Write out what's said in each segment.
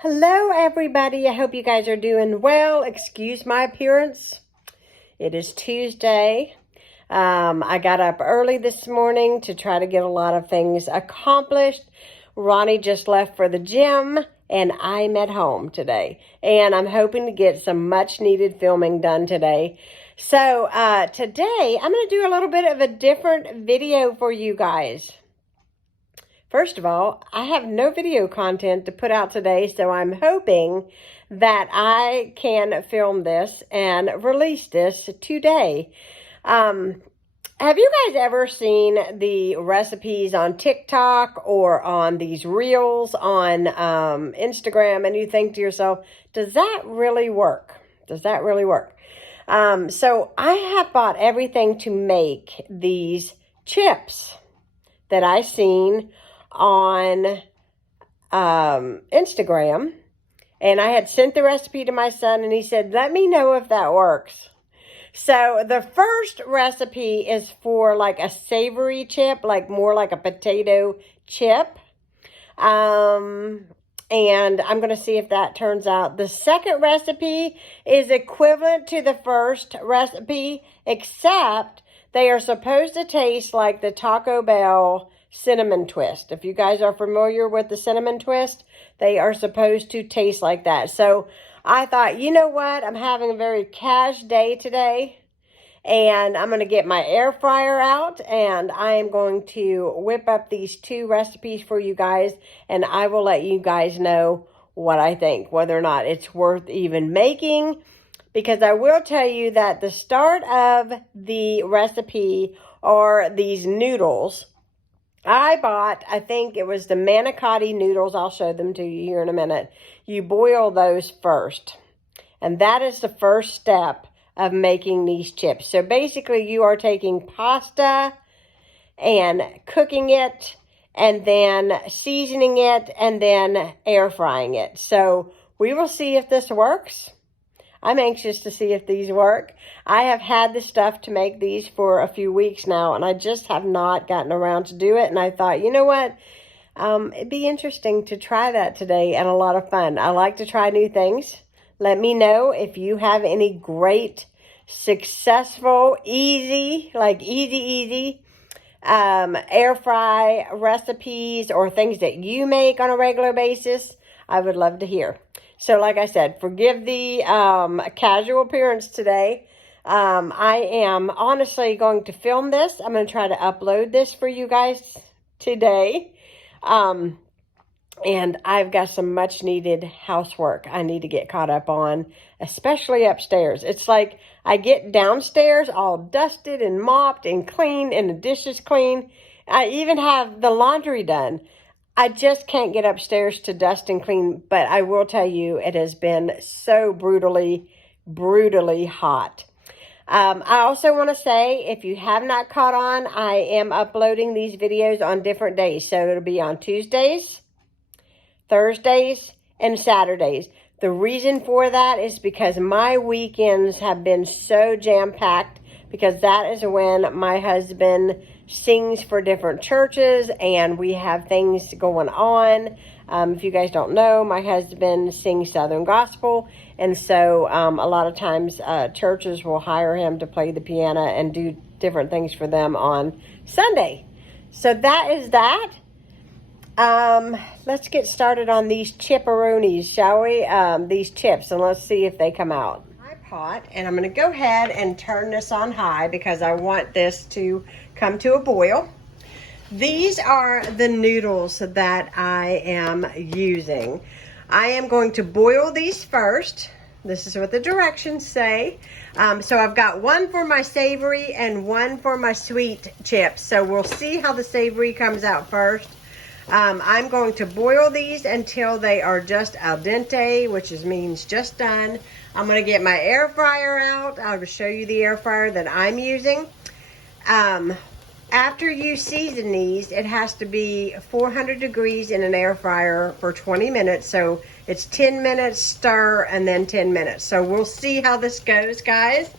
Hello everybody, I hope you guys are doing well. Excuse my appearance. It is Tuesday. I got up early this morning to try to get a lot of things accomplished. Ronnie just left for the gym and I'm at home today. And I'm hoping to get some much needed filming done today. So today I'm going to do a little bit of a different video for you guys. First of all, I have no video content to put out today, so I'm hoping that I can film this and release this today. Have you guys ever seen the recipes on TikTok or on these reels on Instagram and you think to yourself, does that really work? Does that really work? So I have bought everything to make these chips that I seen on Instagram, and I had sent the recipe to my son and he said, let me know if that works. So the first recipe is for like a savory chip, like more like a potato chip. And I'm going to see if that turns out. The second recipe is equivalent to the first recipe, except they are supposed to taste like the Taco Bell cinnamon twist. If you guys are familiar with the cinnamon twist, they are supposed to taste like that. So I thought, you know what? I'm having a very cash day today, and I'm going to get my air fryer out, and I am going to whip up these two recipes for you guys, and I will let you guys know what I think, whether or not it's worth even making, because I will tell you that the start of the recipe are these noodles. I bought, I think it was the manicotti noodles. I'll show them to you here in a minute. You boil those first. And that is the first step of making these chips. So basically you are taking pasta and cooking it and then seasoning it and then air frying it. So we will see if this works. I'm anxious to see if these work. I have had the stuff to make these for a few weeks now, and I just have not gotten around to do it. And I thought, you know what? It'd be interesting to try that today and a lot of fun. I like to try new things. Let me know if you have any great, successful, easy air fry recipes or things that you make on a regular basis. I would love to hear. So like I said, forgive the casual appearance today. I am honestly going to film this. I'm going to try to upload this for you guys today. And I've got some much needed housework I need to get caught up on, especially upstairs. It's like I get downstairs all dusted and mopped and clean and the dishes clean. I even have the laundry done. I just can't get upstairs to dust and clean, but I will tell you it has been so brutally hot. I also want to say, if you have not caught on, I am uploading these videos on different days. So it'll be on Tuesdays, Thursdays, and Saturdays. The reason for that is because my weekends have been so jam-packed, because that is when my husband sings for different churches and we have things going on. If you guys don't know, my husband sings Southern Gospel, and so a lot of times churches will hire him to play the piano and do different things for them on Sunday. So that is that. Let's get started on these chipperoonies, shall we? These chips, and let's see if they come out. Pot, and I'm going to go ahead and turn this on high because I want this to come to a boil. These are the noodles that I am using. I am going to boil these first. This is what the directions say. So I've got one for my savory and one for my sweet chips. So we'll see how the savory comes out first. I'm going to boil these until they are just al dente, which means just done. I'm going to get my air fryer out. I'll show you the air fryer that I'm using. After you season these, it has to be 400 degrees in an air fryer for 20 minutes. So it's 10 minutes stir and then 10 minutes. So we'll see how this goes, guys.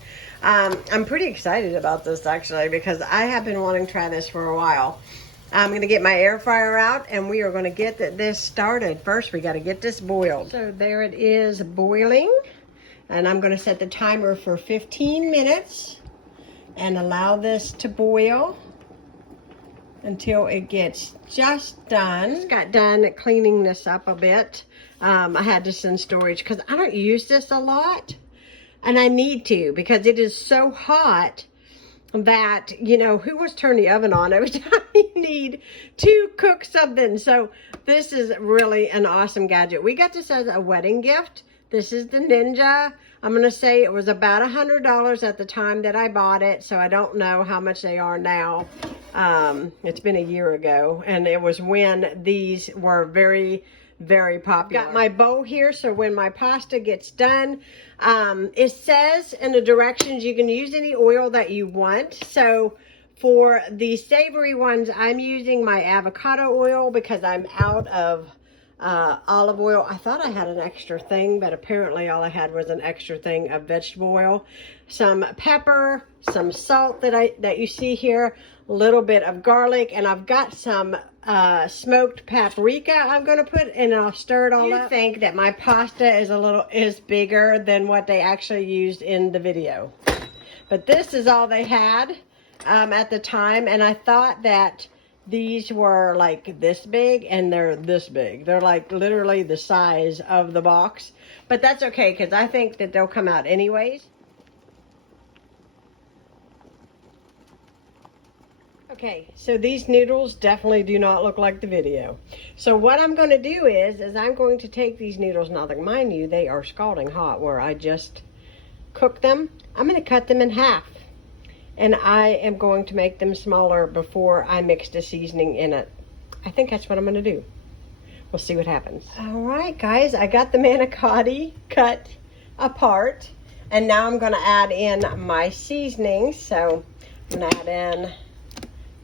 I'm pretty excited about this actually because I have been wanting to try this for a while. I'm going to get my air fryer out and we are going to get this started. First, we got to get this boiled. So there it is boiling. And I'm going to set the timer for 15 minutes and allow this to boil until it gets just done. Just got done cleaning this up a bit. I had this in storage because I don't use this a lot. And I need to because it is so hot that, you know, who wants to turn the oven on every time you need to cook something? So this is really an awesome gadget. We got this as a wedding gift. This is the Ninja. I'm going to say it was about $100 at the time that I bought it. So I don't know how much they are now. It's been a year ago. And it was when these were very, very popular. Got my bowl here. So when my pasta gets done, it says in the directions you can use any oil that you want. So for the savory ones, I'm using my avocado oil because I'm out of olive oil. I thought I had an extra thing, but apparently all I had was an extra thing of vegetable oil. Some pepper, some salt that you see here, a little bit of garlic, and I've got some smoked paprika I'm going to put, and I'll stir it all up. I think that my pasta is bigger than what they actually used in the video. But this is all they had at the time, and I thought that these were like this big, and they're this big. They're like literally the size of the box. But that's okay, because I think that they'll come out anyways. Okay, so these noodles definitely do not look like the video. So what I'm going to do is I'm going to take these noodles. Now, mind you, they are scalding hot where I just cooked them. I'm going to cut them in half. And I am going to make them smaller before I mix the seasoning in it. I think that's what I'm going to do. We'll see what happens. All right, guys, I got the manicotti cut apart. And now I'm going to add in my seasoning. So I'm going to add in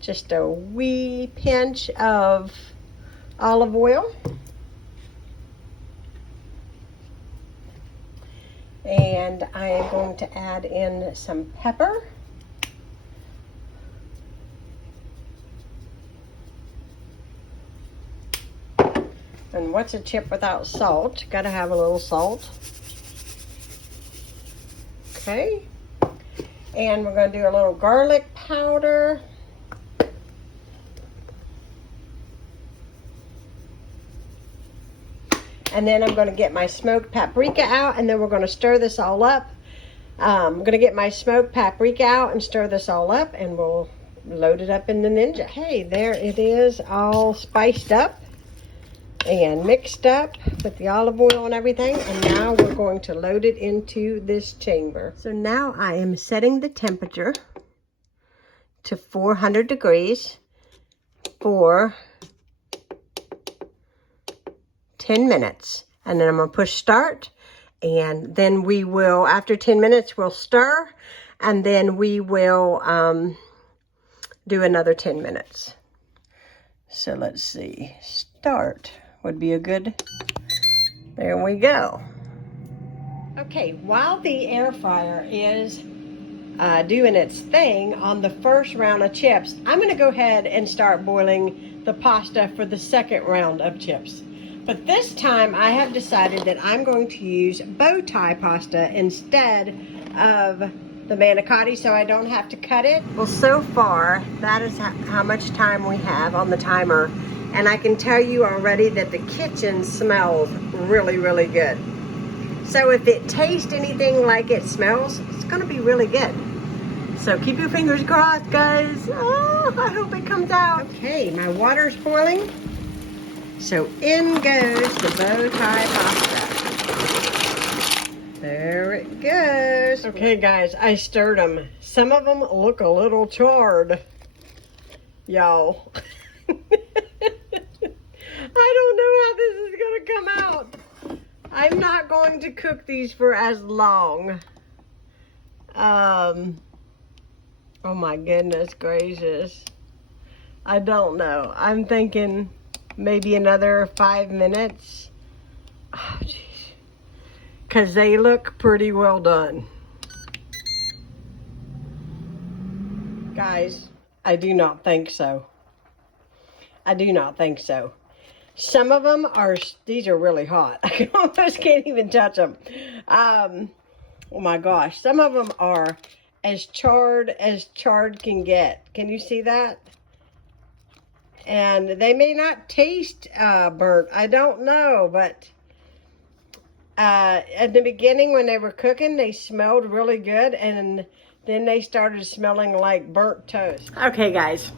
just a wee pinch of olive oil. And I am going to add in some pepper. And what's a chip without salt? Gotta have a little salt. Okay. And we're gonna do a little garlic powder. And then I'm gonna get my smoked paprika out, and then we're gonna stir this all up. I'm gonna get my smoked paprika out and stir this all up, and we'll load it up in the Ninja. Okay, there it is, all spiced up and mixed up with the olive oil and everything. And now we're going to load it into this chamber. So now I am setting the temperature to 400 degrees for 10 minutes. And then I'm going to push start. And then we will, after 10 minutes, we'll stir. And then we will do another 10 minutes. So let's see. Start would be a good, there we go. Okay, while the air fryer is doing its thing on the first round of chips, I'm going to go ahead and start boiling the pasta for the second round of chips. But this time I have decided that I'm going to use bow tie pasta instead of the manicotti, so I don't have to cut it. Well, so far that is how much time we have on the timer. And I can tell you already that the kitchen smells really, really good. So if it tastes anything like it smells, it's gonna be really good. So keep your fingers crossed, guys. Oh, I hope it comes out. Okay, my water's boiling. So in goes the bow tie pasta. There it goes. Okay, guys, I stirred them. Some of them look a little charred, y'all. I don't know how this is going to come out. I'm not going to cook these for as long. Oh my goodness gracious. I don't know. I'm thinking maybe another 5 minutes. Oh, jeez. Because they look pretty well done. Guys, I do not think so. I do not think so. Some of them are, these are really hot. I almost can't even touch them. Oh my gosh. Some of them are as charred can get. Can you see that? And they may not taste burnt. I don't know, but at the beginning when they were cooking, they smelled really good, and then they started smelling like burnt toast. Okay, guys.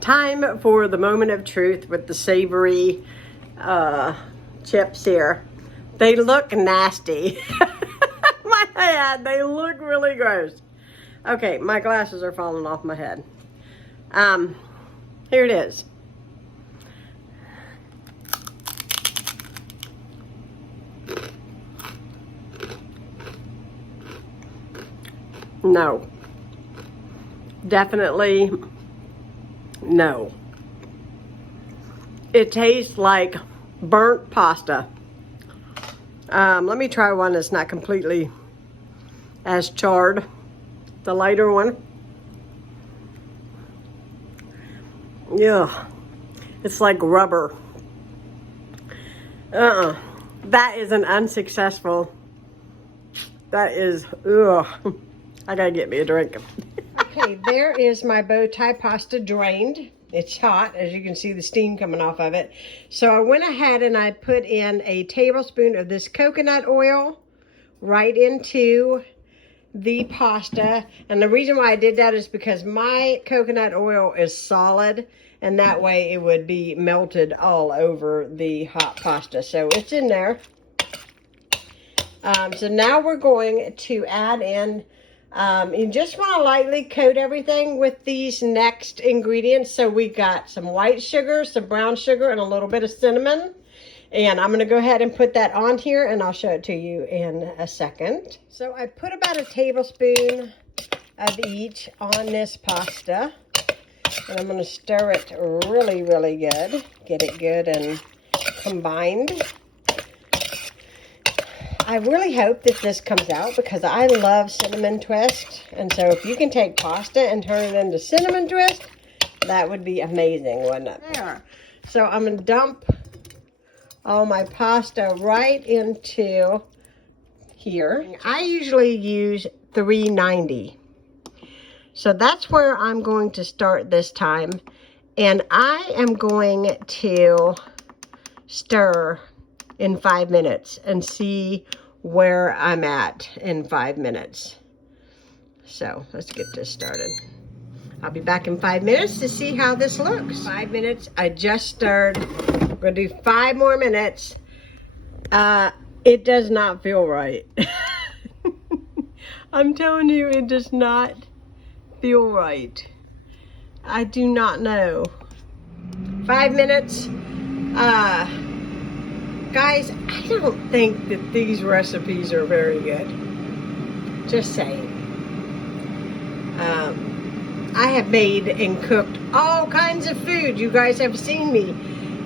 Time for the moment of truth with the savory chips here. They look nasty. My head, they look really gross. Okay, my glasses are falling off my head. Here it is. No. Definitely no. It tastes like burnt pasta. Let me try one that's not completely as charred. The lighter one. Yeah. It's like rubber. That is an unsuccessful. That is, ugh. I gotta get me a drink. Okay, there is my bow tie pasta drained. It's hot, as you can see the steam coming off of it. So I went ahead and I put in a tablespoon of this coconut oil right into the pasta. And the reason why I did that is because my coconut oil is solid, and that way it would be melted all over the hot pasta. So it's in there. So now we're going to add in, you just want to lightly coat everything with these next ingredients. So we got some white sugar, some brown sugar, and a little bit of cinnamon. And I'm going to go ahead and put that on here, and I'll show it to you in a second. So I put about a tablespoon of each on this pasta. And I'm going to stir it really, really good. Get it good and combined. I really hope that this comes out because I love cinnamon twist. And so if you can take pasta and turn it into cinnamon twist, that would be amazing, wouldn't it? There. So I'm going to dump all my pasta right into here. I usually use 390. So that's where I'm going to start this time. And I am going to stir in 5 minutes and see where I'm at in 5 minutes. So let's get this started. I'll be back in 5 minutes to see how this looks. 5 minutes, I just stirred. I'm gonna do 5 more minutes. It does not feel right. I'm telling you, it does not feel right. I do not know. 5 minutes. Guys, I don't think that these recipes are very good. Just saying. I have made and cooked all kinds of food. You guys have seen me.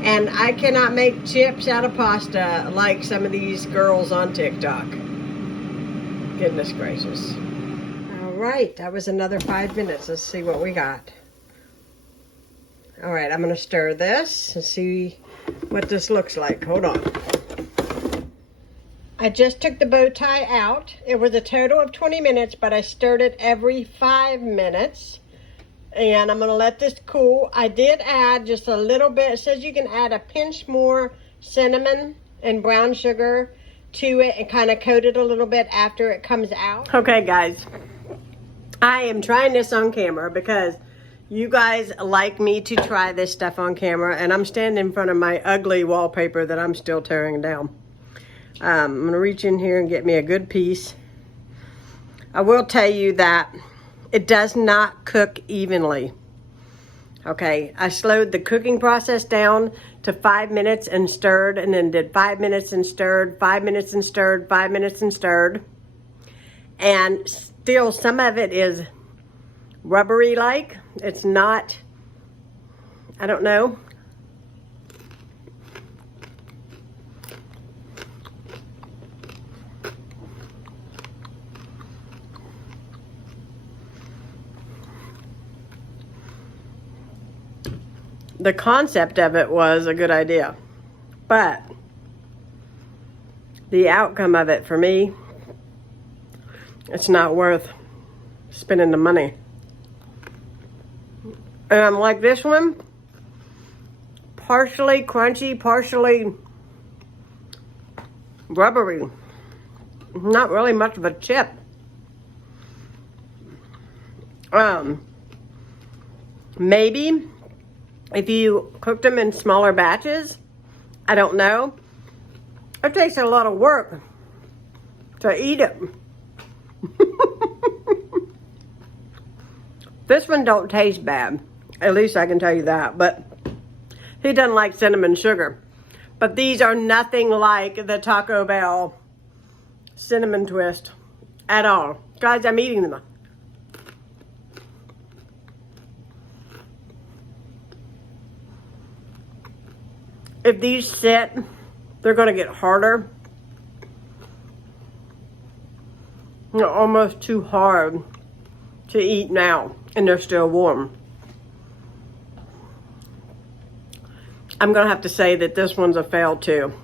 And I cannot make chips out of pasta like some of these girls on TikTok. Goodness gracious. All right, that was another 5 minutes. Let's see what we got. All right, I'm gonna stir this and see what this looks like. Hold on. I just took the bow tie out. It was a total of 20 minutes, but I stirred it every 5 minutes. And I'm gonna let this cool. I did add just a little bit. It says you can add a pinch more cinnamon and brown sugar to it and kind of coat it a little bit after it comes out. Okay, guys. I am trying this on camera because you guys like me to try this stuff on camera, and I'm standing in front of my ugly wallpaper that I'm still tearing down. I'm gonna reach in here and get me a good piece. I will tell you that it does not cook evenly. Okay, I slowed the cooking process down to 5 minutes and stirred, and then did 5 minutes and stirred, 5 minutes and stirred, 5 minutes and stirred. And still some of it is rubbery like. It's not, I don't know. the concept of it was a good idea. But the outcome of it for me, it's not worth spending the money. Like this one, partially crunchy, partially rubbery. Not really much of a chip. Maybe if you cooked them in smaller batches, I don't know. It takes a lot of work to eat it. This one don't taste bad. At least I can tell you that. But he doesn't like cinnamon sugar. But these are nothing like the Taco Bell cinnamon twist at all. Guys, I'm eating them. If these sit, they're going to get harder. They're almost too hard to eat now, and they're still warm. I'm going to have to say that this one's a fail too.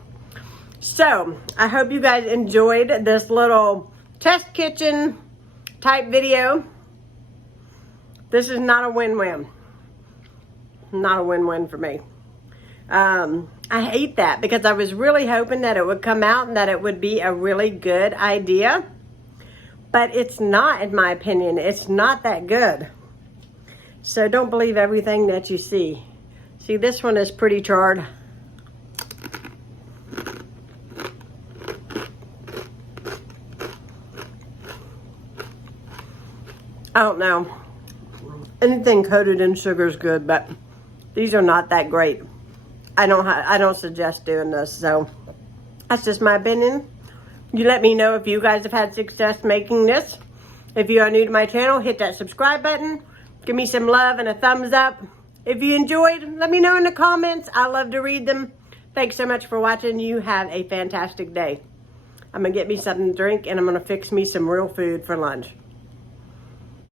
So, I hope you guys enjoyed this little test kitchen type video. This is not a win-win. Not a win-win for me. I hate that because I was really hoping that it would come out and that it would be a really good idea. But it's not, in my opinion. It's not that good. So don't believe everything that you see. See, this one is pretty charred. I don't know. Anything coated in sugar is good, but these are not that great. I don't suggest doing this, so that's just my opinion. You let me know if you guys have had success making this. If you are new to my channel, hit that subscribe button. Give me some love and a thumbs up. If you enjoyed, let me know in the comments. I love to read them. Thanks so much for watching. You have a fantastic day. I'm going to get me something to drink, and I'm going to fix me some real food for lunch.